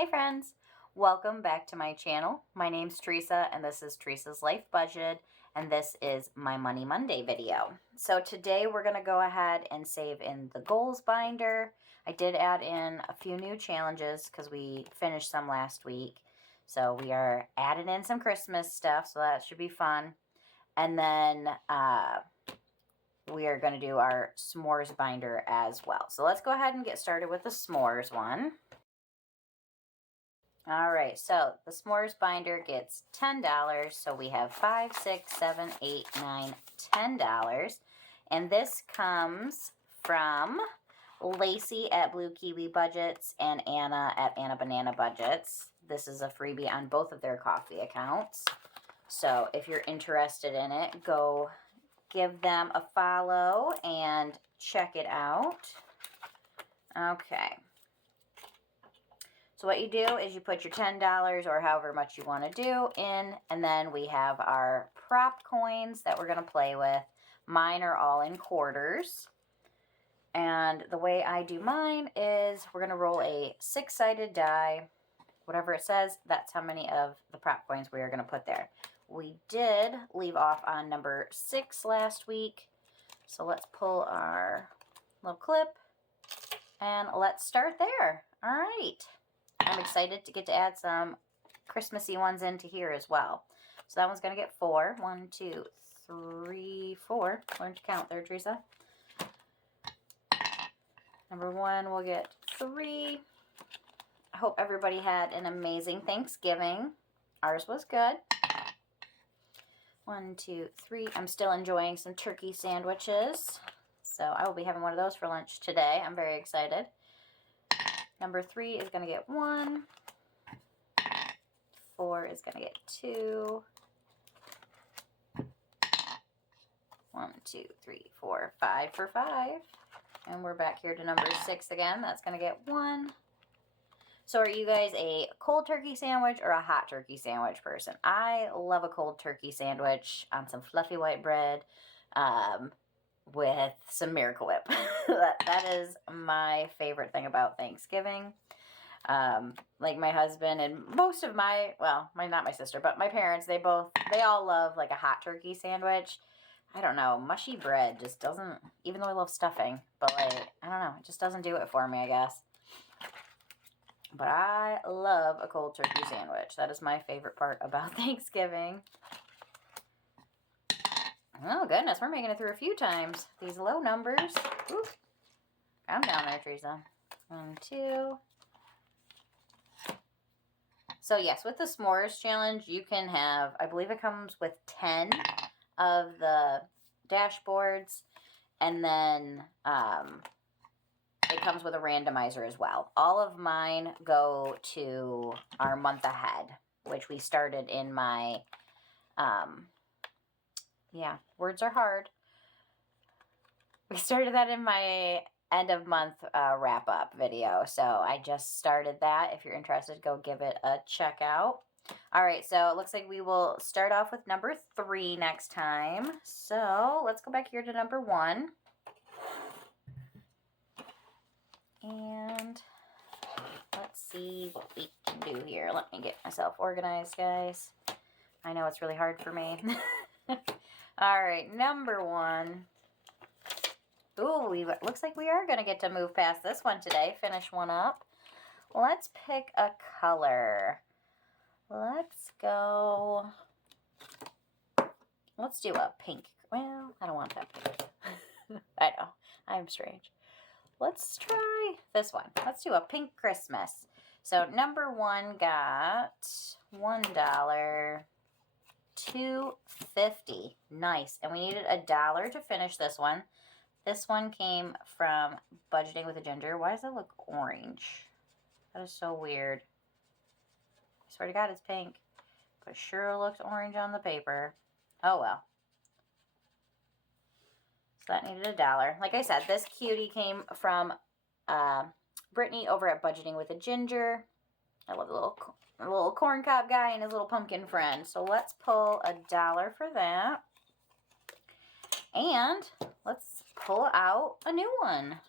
Hey friends, welcome back to my channel. My name's Teresa and this is Teresa's Life Budget and this is my Money Monday video. So today we're going to go ahead and save in the goals binder. I did add in a few new challenges because we finished some last week. So we are adding in some Christmas stuff, so that should be fun. And then we are going to do our s'mores binder as well. So let's go ahead and get started with the s'mores one. All right, so the s'mores binder gets $10. So we have $5, $6, $7, $8, $9, $10. And this comes from Lacey at Blue Kiwi Budgets and Anna at AnnaBananaBudgets. This is a freebie on both of their coffee accounts. So if you're interested in it, go give them a follow and check it out. Okay. So what you do is you put your $10 or however much you want to do in, and then we have our prop coins that we're going to play with. Mine are all in quarters. And the way I do mine is we're going to roll a 6-sided die. Whatever it says, that's how many of the prop coins we are going to put there. We did leave off on number 6 last week. So let's pull our little clip and let's start there. All right. I'm excited to get to add some Christmassy ones into here as well. So that one's going to get 4. 1, 2, 3, 4. Learn to count there, Teresa. Number 1 will get 3. I hope everybody had an amazing Thanksgiving. Ours was good. 1, 2, 3. I'm still enjoying some turkey sandwiches. So I will be having one of those for lunch today. I'm very excited. Number 3 is going to get 1. 4 is going to get 2. 1, 2, 3, 4, 5 for 5. And we're back here to number 6 again. That's going to get 1. So are you guys a cold turkey sandwich or a hot turkey sandwich person? I love a cold turkey sandwich on some fluffy white bread with some Miracle Whip. that is my favorite thing about Thanksgiving. Like my husband and most of not my sister, but my parents, they all love like a hot turkey sandwich. I don't know, mushy bread just doesn't, even though I love stuffing, but like, I don't know, it just doesn't do it for me, I guess. But I love a cold turkey sandwich. That is my favorite part about Thanksgiving. Oh, goodness, we're making it through a few times. These low numbers. Ooh. Calm down there, Teresa. 1, 2. So, yes, with the s'mores challenge, you can have, I believe it comes with 10 of the dashboards. And then it comes with a randomizer as well. All of mine go to our month ahead, which we started in my... yeah, words are hard. We started that in my end of month wrap-up video. So I just started that. If you're interested, go give it a check out. All right, so it looks like we will start off with number 3 next time. So let's go back here to number 1. And let's see what we can do here. Let me get myself organized, guys. I know it's really hard for me. All right, number 1. Ooh, looks like we are going to get to move past this one today. Finish one up. Let's pick a color. Let's go. Let's do a pink. Well, I don't want that pink. I know. I'm strange. Let's try this one. Let's do a pink Christmas. So number 1 got $1. $2.50. Nice. And we needed $1 to finish this one. This one came from BudgetingWithaGinger. Why does it look orange? That is so weird. I swear to God, it's pink. But sure looks orange on the paper. Oh, well. So that needed $1. Like I said, this cutie came from Brittany over at BudgetingWithaGinger. I love the little corn cob guy and his little pumpkin friend. So let's pull $1 for that. And let's pull out a new one.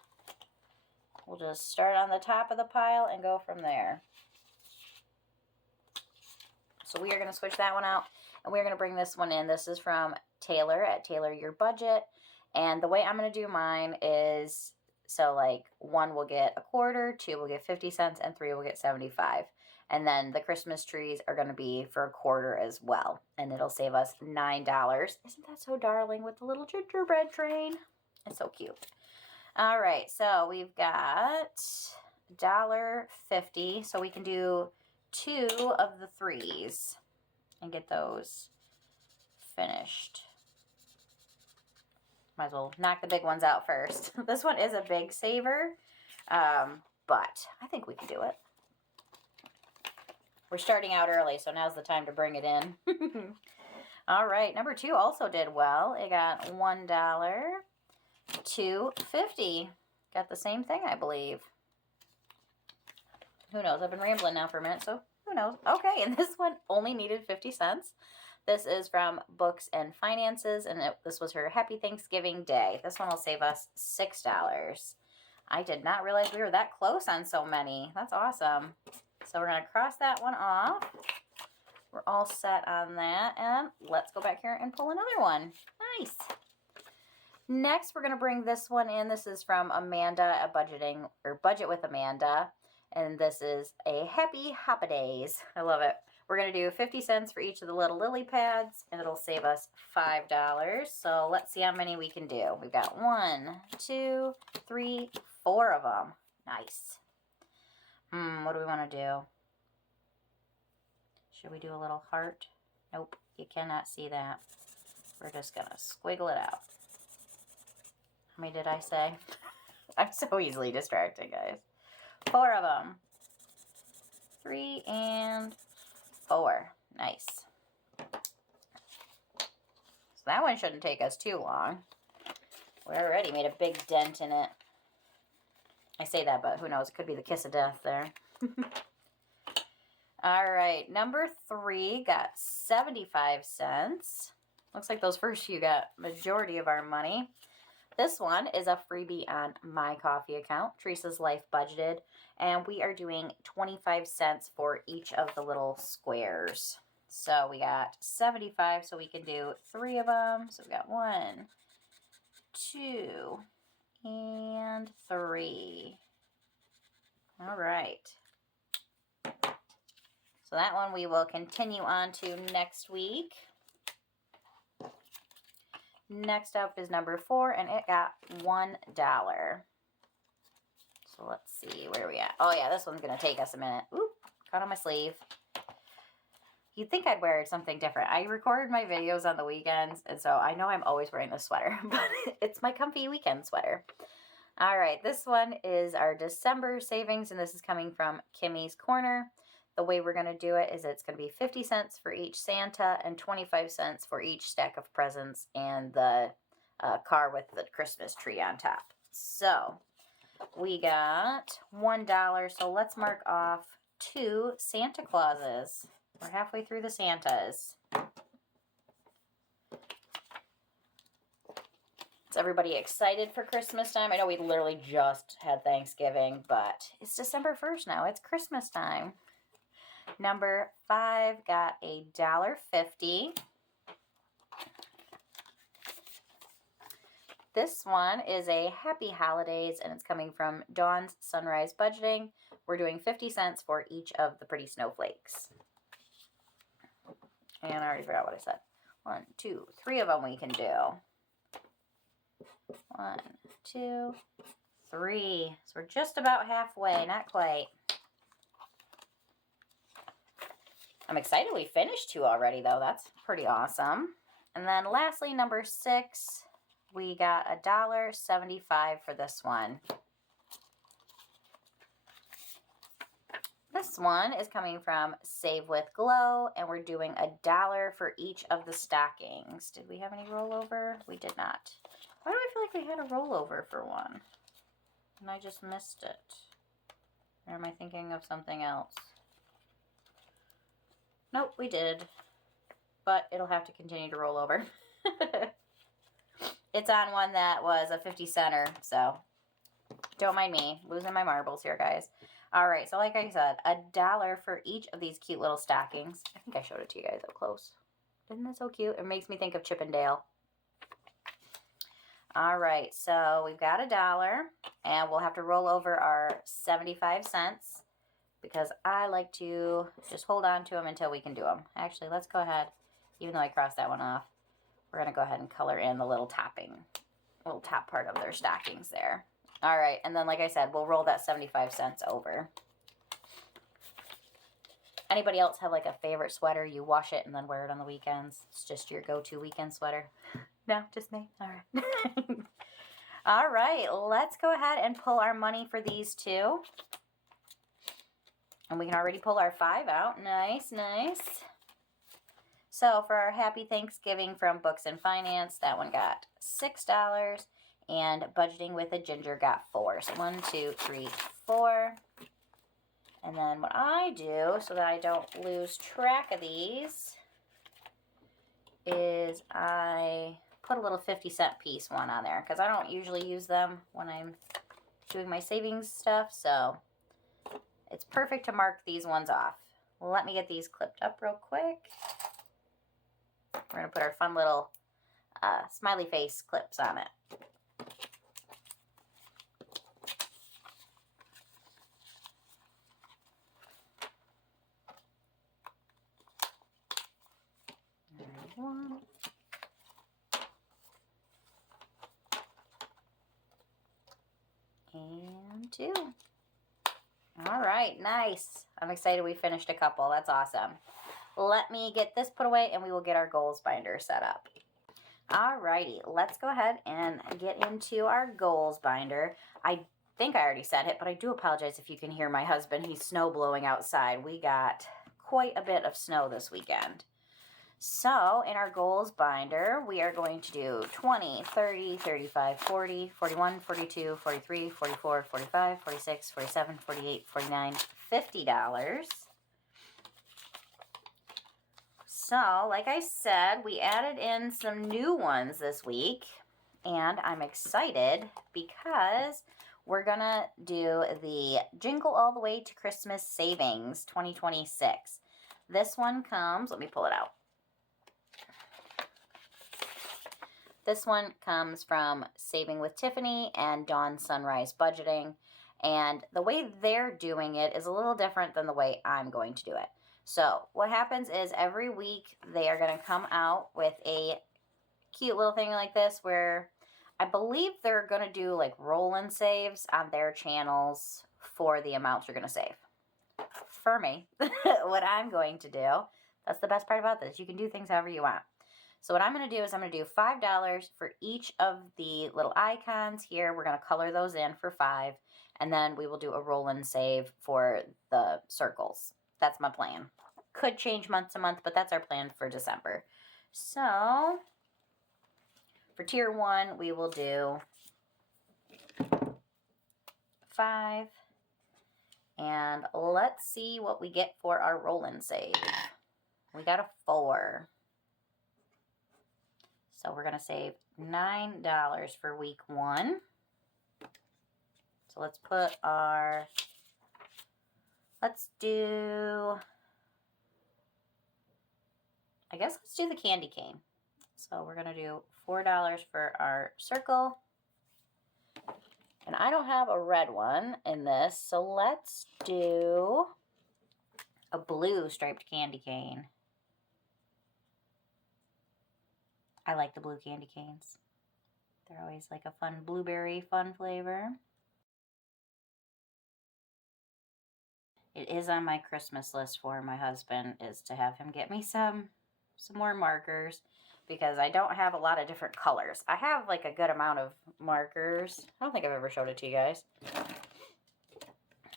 We'll just start on the top of the pile and go from there. So we are going to switch that one out, and we're going to bring this one in. This is from Taylor at Taylor Your Budget. And the way I'm going to do mine is, so like 1 will get a quarter, 2 will get 50 cents, and 3 will get 75. And then the Christmas trees are going to be for a quarter as well. And it'll save us $9. Isn't that so darling with the little gingerbread train? It's so cute. All right, so we've got $1.50. So we can do 2 of the 3s and get those finished. Might as well knock the big ones out first. This one is a big saver, but I think we can do it. We're starting out early, so now's the time to bring it in. All right, number 2 also did well. It got $1, $2.50. Got the same thing, I believe. Who knows? I've been rambling now for a minute, so who knows? Okay, and this one only needed 50 cents. This is from Books and Finances, and this was her Happy Thanksgiving Day. This one will save us $6. I did not realize we were that close on so many. That's awesome. So we're going to cross that one off. We're all set on that, and let's go back here and pull another one. Nice. Next, we're going to bring this one in. This is from Amanda at Budget with Amanda, and this is a Happy Holidays. I love it. We're going to do 50 cents for each of the little lily pads, and it'll save us $5. So let's see how many we can do. We've got 1, 2, 3, 4 of them. Nice. What do we want to do? Should we do a little heart? Nope, you cannot see that. We're just going to squiggle it out. How many did I say? I'm so easily distracted, guys. 4 of them. 3 and 4. Nice. So that one shouldn't take us too long. We already made a big dent in it. I say that, but who knows? It could be the kiss of death there. All right, number 3 got 75 cents. Looks like those first few got majority of our money. This one is a freebie on my coffee account, Teresa's Life Budgeted, and we are doing 25 cents for each of the little squares. So we got 75, so we can do 3 of them. So we got 1, 2, and 3. All right. So that one we will continue on to next week. Next up is number 4, and it got $1. So let's see, where are we at? Oh yeah, this one's going to take us a minute. Ooh, caught on my sleeve. You'd think I'd wear something different. I record my videos on the weekends, and so I know I'm always wearing this sweater, but it's my comfy weekend sweater. All right, this one is our December savings, and this is coming from Kimmi's Korner. The way we're going to do it is it's going to be 50 cents for each Santa and 25 cents for each stack of presents and the car with the Christmas tree on top. So we got $1, so let's mark off 2 Santa Clauses. We're halfway through the Santas. Is everybody excited for Christmas time? I know we literally just had Thanksgiving, but it's December 1st now. It's Christmas time. Number 5 got $1.50. This one is a Happy Holidays, and it's coming from Dawn's Sunrise Budgeting. We're doing 50 cents for each of the pretty snowflakes. And I already forgot what I said. 1, 2, 3 of them we can do. 1, 2, 3. So we're just about halfway, not quite. I'm excited we finished 2 already, though. That's pretty awesome. And then lastly, number 6, we got $1.75 for this one. This one is coming from Save with Glow, and we're doing $1 for each of the stockings. Did we have any rollover? We did not. Why do I feel like we had a rollover for one? And I just missed it. Or am I thinking of something else? Nope, we did. But it'll have to continue to roll over. It's on one that was a 50 center, so don't mind me losing my marbles here, guys. All right, so like I said, $1 for each of these cute little stockings. I think I showed it to you guys up close. Isn't that so cute? It makes me think of Chip and Dale. All right, so we've got $1, and we'll have to roll over our 75 cents because I like to just hold on to them until we can do them. Actually, let's go ahead, even though I crossed that one off, we're going to go ahead and color in the little top part of their stockings there. All right, and then like I said, we'll roll that 75 cents over. Anybody else have like a favorite sweater? You wash it and then wear it on the weekends. It's just your go-to weekend sweater. No, just me. All right. All right, let's go ahead and pull our money for these two. And we can already pull our 5 out. Nice, nice. So for our Happy Thanksgiving from Books and Finance, that one got $6. And Budgeting with a Ginger got 4. So 1, 2, 3, 4. And then what I do, so that I don't lose track of these, is I put a little 50-cent piece one on there because I don't usually use them when I'm doing my savings stuff. So it's perfect to mark these ones off. Let me get these clipped up real quick. We're going to put our fun little smiley face clips on it. One. And 2. All right, nice. I'm excited we finished a couple. That's awesome. Let me get this put away and we will get our goals binder set up. All righty, let's go ahead and get into our goals binder. I think I already said it, but I do apologize if you can hear my husband. He's snow blowing outside. We got quite a bit of snow this weekend. So in our goals binder, we are going to do 20, 30, 35, 40, 41, 42, 43, 44, 45, 46, 47, 48, 49, $50. So like I said, we added in some new ones this week, and I'm excited because we're gonna do the Jingle All the Way to Christmas Savings 2026. This one comes, let me pull it out. This one comes from Saving with Tiffany and Dawn Sunrise Budgeting. And the way they're doing it is a little different than the way I'm going to do it. So what happens is every week they are going to come out with a cute little thing like this where I believe they're going to do like roll-in saves on their channels for the amounts you're going to save. For me, what I'm going to do, that's the best part about this. You can do things however you want. So what I'm going to do is I'm going to do $5 for each of the little icons here. We're going to color those in for 5. And then we will do a roll and save for the circles. That's my plan. Could change month to month, but that's our plan for December. So for tier 1, we will do 5. And let's see what we get for our roll and save. We got a 4. So we're going to save $9 for week 1. So let's put our, let's do the candy cane. So we're going to do $4 for our circle. And I don't have a red one in this, so let's do a blue striped candy cane. I like the blue candy canes. They're always like a fun blueberry fun flavor. It is on my Christmas list for my husband is to have him get me some more markers because I don't have a lot of different colors. I have like a good amount of markers. I don't think I've ever showed it to you guys.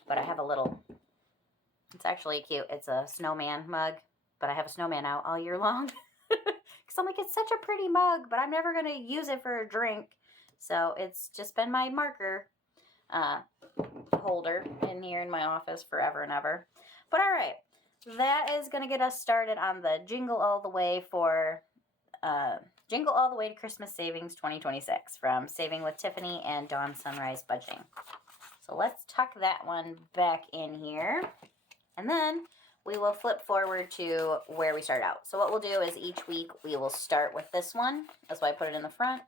But I have a little, it's actually cute. It's a snowman mug, but I have a snowman out all year long. Because I'm like, it's such a pretty mug, but I'm never going to use it for a drink. So it's just been my marker holder in here in my office forever and ever. But all right, that is going to get us started on the Jingle All the Way for Jingle All the Way to Christmas Savings 2026 from Saving with Tiffany and Dawn Sunrise Budgeting. So let's tuck that one back in here. And then we will flip forward to where we start out. So what we'll do is each week we will start with this one. That's why I put it in the front.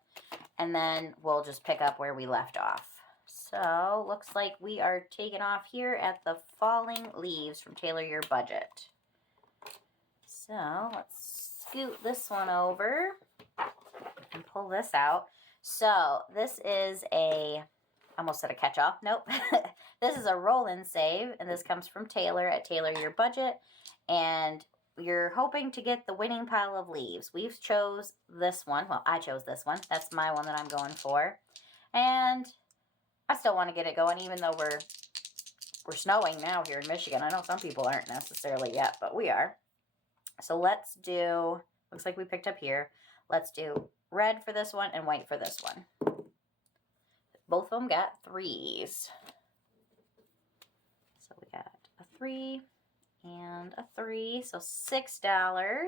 And then we'll just pick up where we left off. So looks like we are taking off here at the Falling Leaves from Tailor Your Budget. So let's scoot this one over and pull this out. So this is a, I almost said a catch-all. Nope. This is a roll and save, and this comes from Taylor at Tailor Your Budget. And you're hoping to get the winning pile of leaves. We've chose this one. Well, I chose this one. That's my one that I'm going for. And I still want to get it going, even though we're snowing now here in Michigan. I know some people aren't necessarily yet, but we are. So let's do, looks like we picked up here. Let's do red for this one and white for this one. Both of them got 3s. So we got a 3 and a 3, so $6.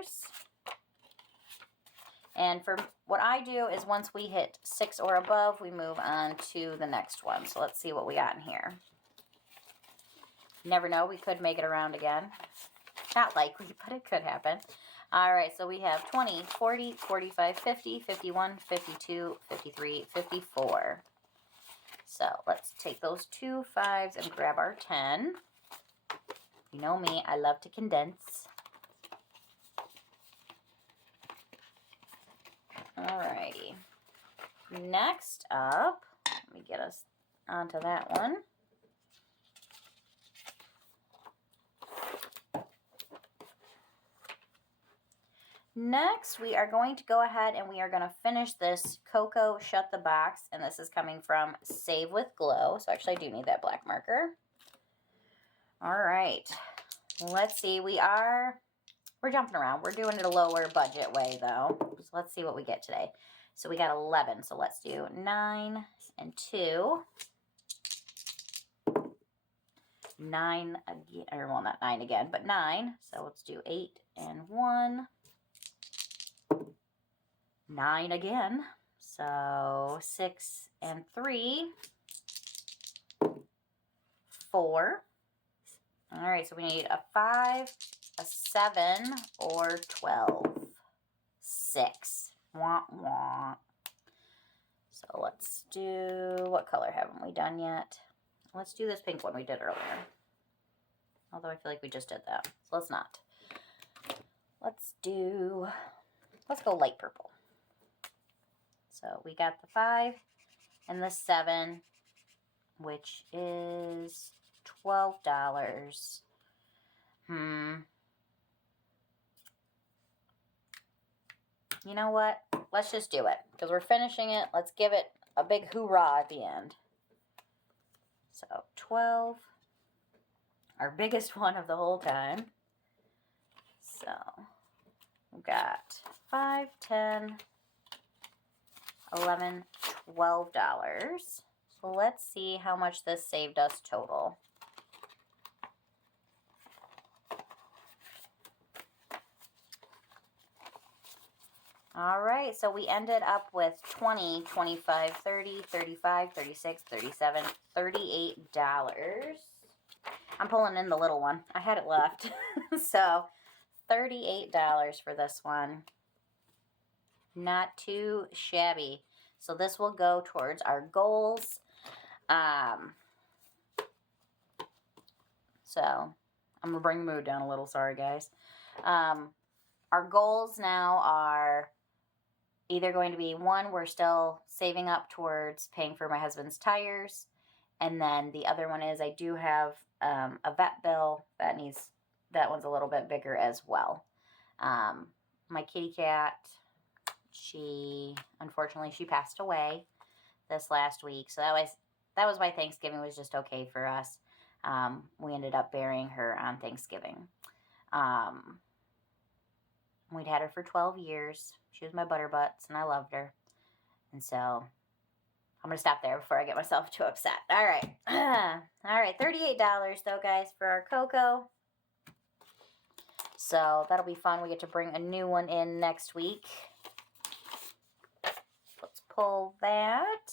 And for what I do is once we hit 6 or above, we move on to the next one. So let's see what we got in here. You never know, we could make it around again. Not likely, but it could happen. All right, so we have 20, 40, 45, 50, 51, 52, 53, 54. So let's take those 2 5s and grab our 10. You know me, I love to condense. Alrighty. Next up, let me get us onto that one. Next, we are going to go ahead and we are going to finish this Cocoa Shut the Box, and this is coming from Save with Glow. So actually, I do need that black marker. All right, let's see. We're jumping around. We're doing it a lower budget way, though. So let's see what we get today. So we got 11. So let's do 9 and 2. 9 again, or well, not 9 again, but 9. So let's do 8 and 1. 9 again. So 6 and 3. 4. All right, so we need a 5, a 7, or 12. 6. Wah, wah. So let's do, what color haven't we done yet? Let's do this pink one we did earlier. Although I feel like we just did that. So let's not. Let's go light purple. So we got the 5 and the 7, which is $12. You know what? Let's just do it. Because we're finishing it. Let's give it a big hoorah at the end. So 12. Our biggest one of the whole time. So we've got 5, 10, 11, $12. So let's see how much this saved us total. All right, so we ended up with 20, 25, 30, 35, 36, 37, $38. I'm pulling in the little one. I had it left. So $38 for this one. Not too shabby. So this will go towards our goals. So I'm going to bring the mood down a little. Sorry, guys. Our goals now are either going to be, one, we're still saving up towards paying for my husband's tires. And then the other one is I do have a vet bill that one's a little bit bigger as well. My kitty cat, unfortunately, she passed away this last week. So that was why Thanksgiving was just okay for us. We ended up burying her on Thanksgiving. We'd had her for 12 years. She was my butterbutts, and I loved her. And so I'm going to stop there before I get myself too upset. All right. All right, $38 though, guys, for our cocoa. So that'll be fun. We get to bring a new one in next week. Let's pull that.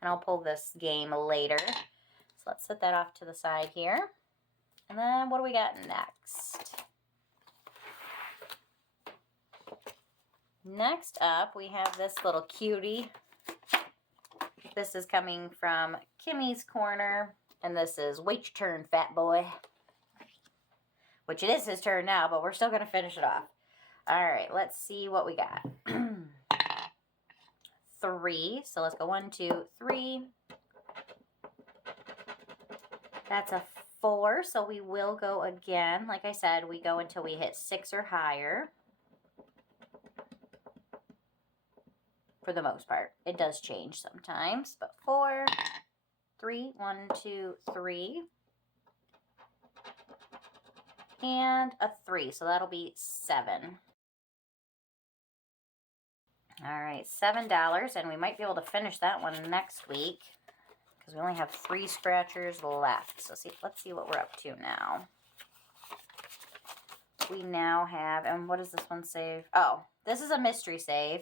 And I'll pull this game later. So let's set that off to the side here. And then what do we got next? Next up, we have this little cutie. This is coming from Kimmi's Korner, and this is Wait Your Turn, Fat Boy. Which it is his turn now, but we're still going to finish it off. All right, let's see what we got. 3, so let's go 1, 2, 3. That's a 4, so we will go again. Like I said, we go until we hit 6 or higher. For the most part. It does change sometimes, but 4, 3, 1, 2, 3. And a 3, so that'll be 7. All right, $7, and we might be able to finish that one next week because we only have 3 scratchers left. So let's see what we're up to now. We now have, and what does this one save? Oh, this is a mystery save.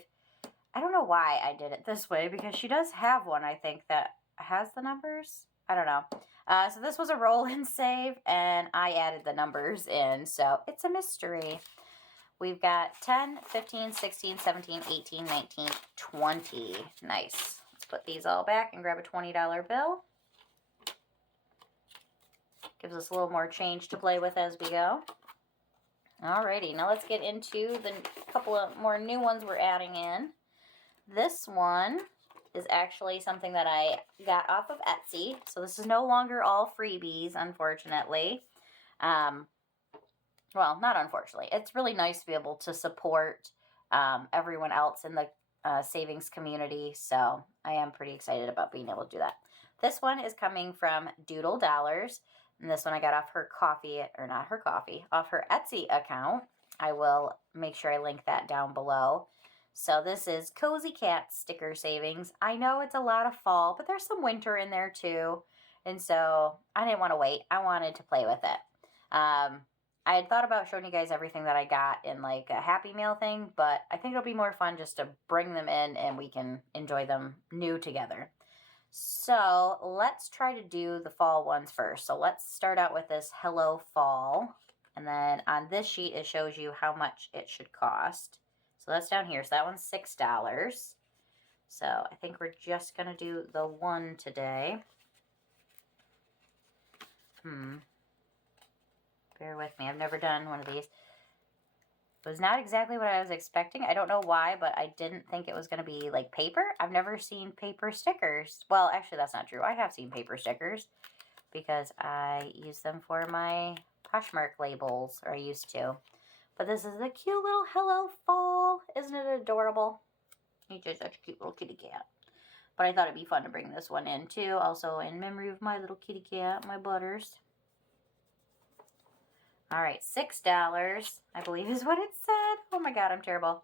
I don't know why I did it this way because she does have one, I think, that has the numbers. I don't know. So this was a roll-in save, and I added the numbers in, so it's a mystery. We've got 10, 15, 16, 17, 18, 19, 20. Nice. Let's put these all back and grab a $20 bill. Gives us a little more change to play with as we go. Alrighty, now let's get into the couple of more new ones we're adding in. This one is actually something that I got off of Etsy. So this is no longer all freebies, unfortunately. Well, not unfortunately. It's really nice to be able to support everyone else in the savings community. So I am pretty excited about being able to do that. This one is coming from Doodle Dollars. And this one I got off her coffee, or not her coffee, off her Etsy account. I will make sure I link that down below. So this is Cozy Cat Sticker Savings. I know it's a lot of fall, but there's some winter in there too. And so I didn't want to wait. I wanted to play with it. I had thought about showing you guys everything that I got in like a Happy Meal thing, but I think it'll be more fun just to bring them in and we can enjoy them new together. So let's try to do the fall ones first. So let's start out with this Hello Fall. And then on this sheet, it shows you how much it should cost. So that's down here. So that one's $6. So I think we're just going to do the one today. Bear with me. I've never done one of these. It was not exactly what I was expecting. I don't know why, but I didn't think it was going to be like paper. I've never seen paper stickers. Well, actually, that's not true. I have seen paper stickers because I use them for my Poshmark labels, or I used to. But this is a cute little Hello Fall. Isn't it adorable? He's just such a cute little kitty cat. But I thought it'd be fun to bring this one in too. Also in memory of my little kitty cat, my Butters. All right, $6, I believe is what it said. Oh my God, I'm terrible.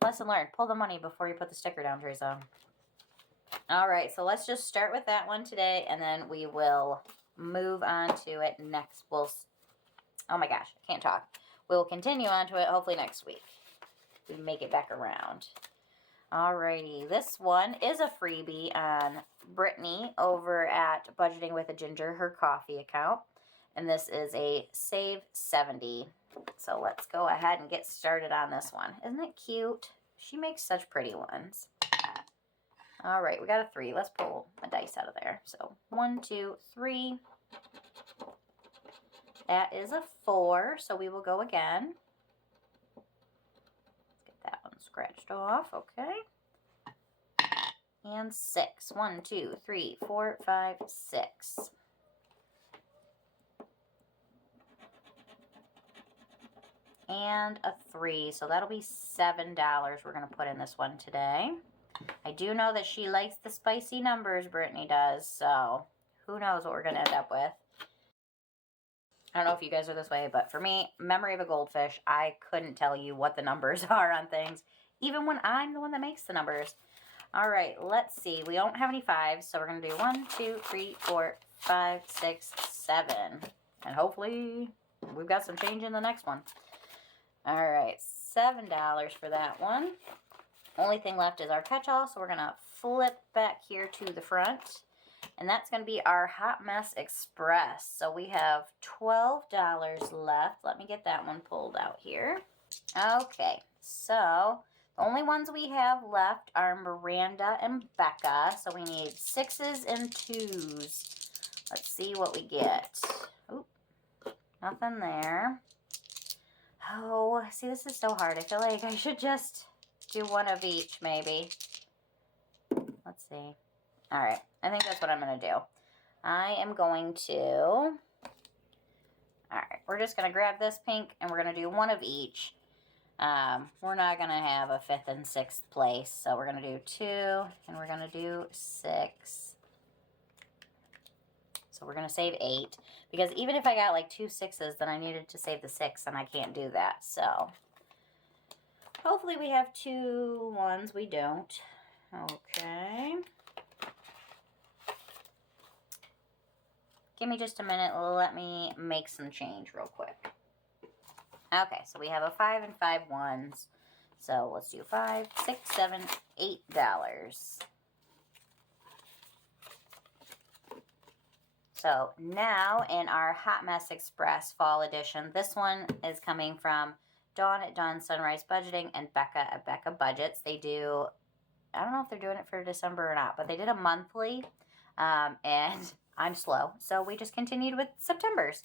Lesson learned. Pull the money before you put the sticker down, Teresa. All right, so let's just start with that one today, and then we will move on to it next. Oh my gosh, I can't talk. We'll continue on to it hopefully next week. We can make it back around. Alrighty, this one is a freebie on Brittany over at BudgetingwithaGinger, her coffee account. And this is a Save 70. So let's go ahead and get started on this one. Isn't it cute? She makes such pretty ones. Alright, we got a 3. Let's pull a dice out of there. So 1, 2, 3. That is a 4, so we will go again. Get that one scratched off, okay. And 6. 1, 2, 3, 4, 5, 6. And a 3, so that'll be $7 we're going to put in this one today. I do know that she likes the spicy numbers, Brittany does, so who knows what we're going to end up with. I don't know if you guys are this way, but for me, memory of a goldfish, I couldn't tell you what the numbers are on things, even when I'm the one that makes the numbers. All right, let's see. We don't have any 5s, so we're going to do 1, 2, 3, 4, 5, 6, 7. And hopefully we've got some change in the next one. All right, $7 for that one. Only thing left is our catch-all, so we're going to flip back here to the front. And that's going to be our Hot Mess Express. So we have $12 left. Let me get that one pulled out here. Okay, so the only ones we have left are Miranda and Becca. So we need 6s and 2s. Let's see what we get. Oop, nothing there. Oh, see, this is so hard. I feel like I should just do one of each, maybe. Let's see. All right, I think that's what I'm going to do. I am going to, all right, we're just going to grab this pink and we're going to do one of each. We're not going to have a 5th and 6th place, so we're going to do 2 and we're going to do 6. So we're going to save 8 because even if I got like 2 6s, then I needed to save the 6 and I can't do that. So hopefully we have 2 1s. We don't. Okay. Give me just a minute. Let me make some change real quick. Okay, so we have a 5 and 5 1s. So let's do $5, $6, $7, $8. So now in our Hot Mess Express Fall Edition, this one is coming from Dawn at Dawn Sunrise Budgeting and Becca at Becka Budgets. They do, I don't know if they're doing it for December or not, but they did a monthly, and I'm slow, so we just continued with September's.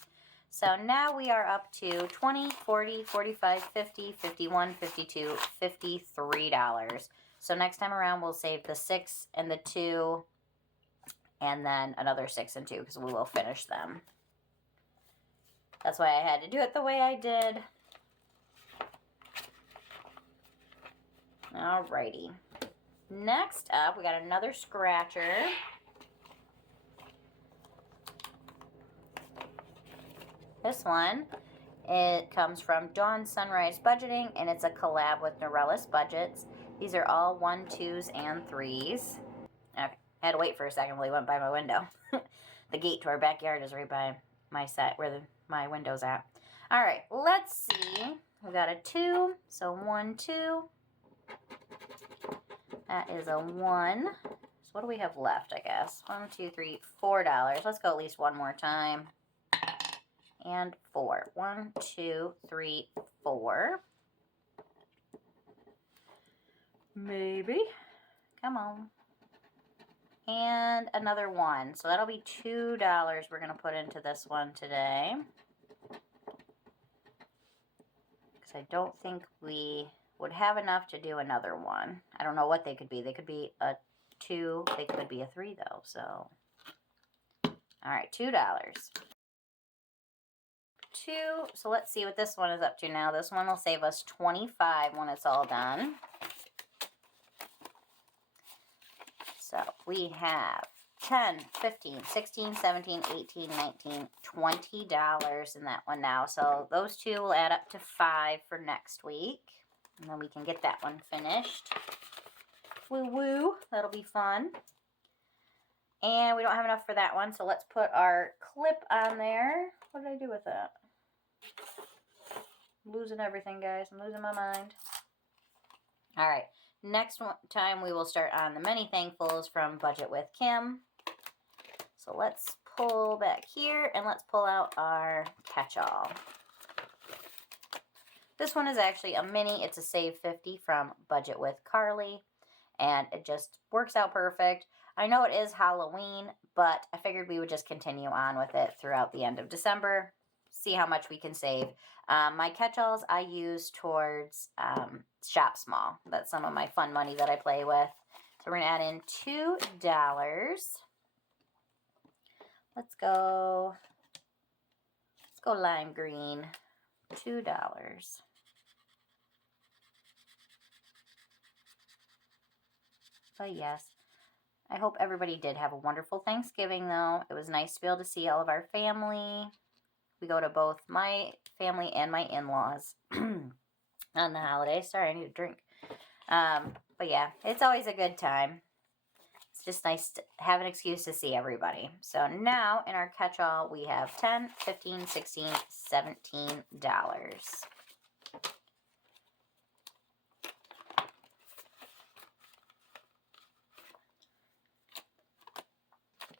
So now we are up to $20, $40, $45, $50, $51, $52, $53. So next time around, we'll save the 6 and the 2, and then another 6 and 2, because we will finish them. That's why I had to do it the way I did. Alrighty. Next up, we got another scratcher. This one, it comes from Dawn Sunrise Budgeting, and it's a collab with Norelis Budgets. These are all 1, 2s, and 3s. Okay, I had to wait for a second while he went by my window. The gate to our backyard is right by my set, where my window's at. All right, let's see. We got a 2, so 1, 2. That is a 1. So what do we have left, I guess? 1, 2, 3, $4. Let's go at least one more time. And 4. 1, 2, 3, 4. Maybe. Come on. And another 1. So that'll be $2 we're going to put into this one today. Because I don't think we would have enough to do another one. I don't know what they could be. They could be a 2. They could be a 3, though. So, all right, $2. 2. So let's see what this one is up to now. This one will save us $25 when it's all done. So we have 10, 15, 16, 17, 18, 19, $20 in that one now. So those two will add up to 5 for next week. And then we can get that one finished. Woo woo. That'll be fun. And we don't have enough for that one, so let's put our clip on there. What did I do with that? I'm losing everything, guys. I'm losing my mind. All right. Next time we will start on the Many Thankfuls from Budget with Kim. So let's pull back here and let's pull out our catch-all. This one is actually a mini. It's a Save 50 from Budget with Carly, and it just works out perfect. I know it is Halloween, but I figured we would just continue on with it throughout the end of December, see how much we can save. My catch-alls I use towards Shop Small. That's some of my fun money that I play with. So we're going to add in $2. Let's go lime green. $2. But yes, I hope everybody did have a wonderful Thanksgiving, though. It was nice to be able to see all of our family. We go to both my family and my in-laws on the holidays. Sorry, I need a drink. But yeah, it's always a good time. It's just nice to have an excuse to see everybody. So now in our catch-all, we have $10, $15, $16, $17.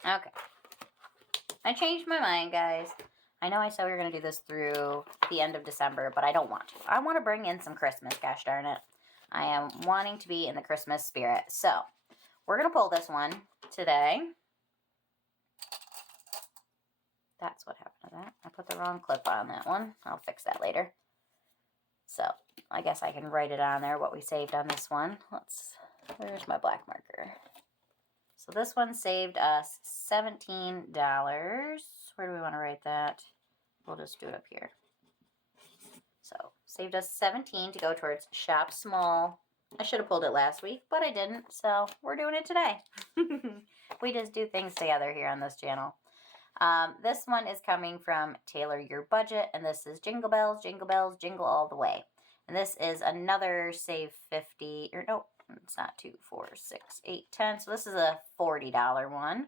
Okay. I changed my mind, guys. I know I said we were going to do this through the end of December, but I don't want to. I want to bring in some Christmas, gosh darn it. I am wanting to be in the Christmas spirit. So, we're going to pull this one today. That's what happened to that. I put the wrong clip on that one. I'll fix that later. So, I guess I can write it on there, what we saved on this one. Where's my black marker? So this one saved us $17. Where do we want to write that? We'll just do it up here. So, saved us $17 to go towards Shop Small. I should have pulled it last week, but I didn't, so we're doing it today. We just do things together here on this channel. This one is coming from Tailor Your Budget, and this is Jingle Bells, Jingle All the Way. And this is another save 50, or nope, it's not 2, 4, 6, 8, 10. So this is a $40 one.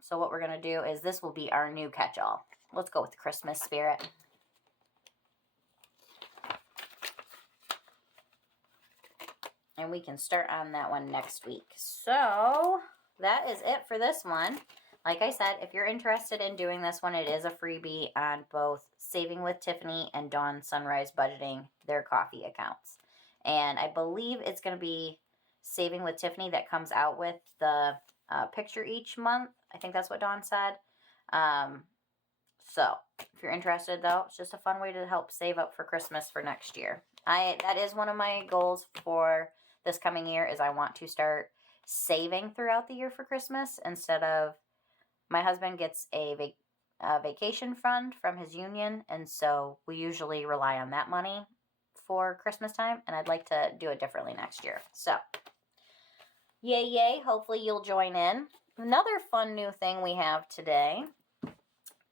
So what we're going to do is this will be our new catch-all. Let's go with Christmas spirit. And we can start on that one next week. So that is it for this one. Like I said, if you're interested in doing this one, it is a freebie on both Saving with Tiffany and Dawn Sunrise Budgeting, their coffee accounts. And I believe it's going to be Saving with Tiffany that comes out with the picture each month. I think that's what Dawn said. So if you're interested, though, it's just a fun way to help save up for Christmas for next year. That is one of my goals for this coming year, is I want to start saving throughout the year for Christmas instead of, my husband gets a vacation fund from his union, and so we usually rely on that money for Christmas time, and I'd like to do it differently next year. So, yay, yay. Hopefully you'll join in. Another fun new thing we have today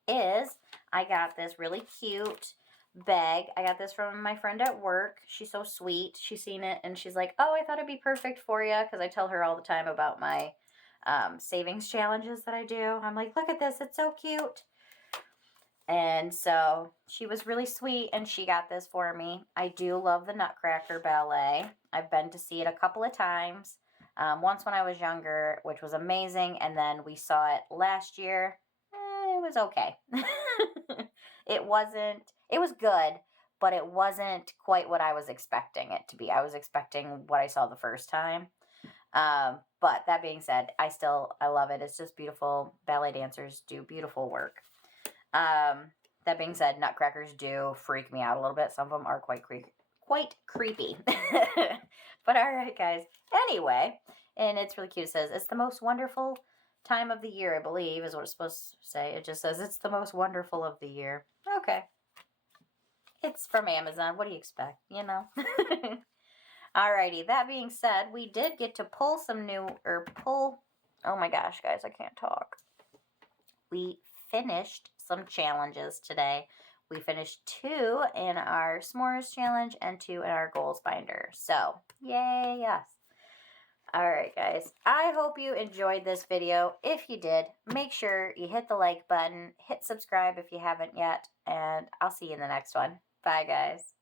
is I got this really cute bag. I got this from my friend at work. She's so sweet. She's seen it, and she's like, oh, I thought it'd be perfect for you, because I tell her all the time about my savings challenges that I do. I'm like, look at this. It's so cute. And so she was really sweet, and she got this for me. I do love the Nutcracker Ballet. I've been to see it a couple of times. Once when I was younger, which was amazing, and then we saw it last year. It was okay. It was good, but it wasn't quite what I was expecting it to be. I was expecting what I saw the first time. But that being said, I love it. It's just beautiful. Ballet dancers do beautiful work. That being said, nutcrackers do freak me out a little bit. Some of them are quite creepy. But all right, guys. Anyway, and it's really cute. It says, it's the most wonderful time of the year, I believe, is what it's supposed to say. It just says, it's the most wonderful of the year. Okay. It's from Amazon. What do you expect, you know? Alrighty, that being said, we did get to pull oh my gosh, guys, I can't talk. We finished some challenges today. We finished 2 in our S'mores challenge and 2 in our goals binder. So, yay, yes. Alright, guys, I hope you enjoyed this video. If you did, make sure you hit the like button, hit subscribe if you haven't yet, and I'll see you in the next one. Bye, guys.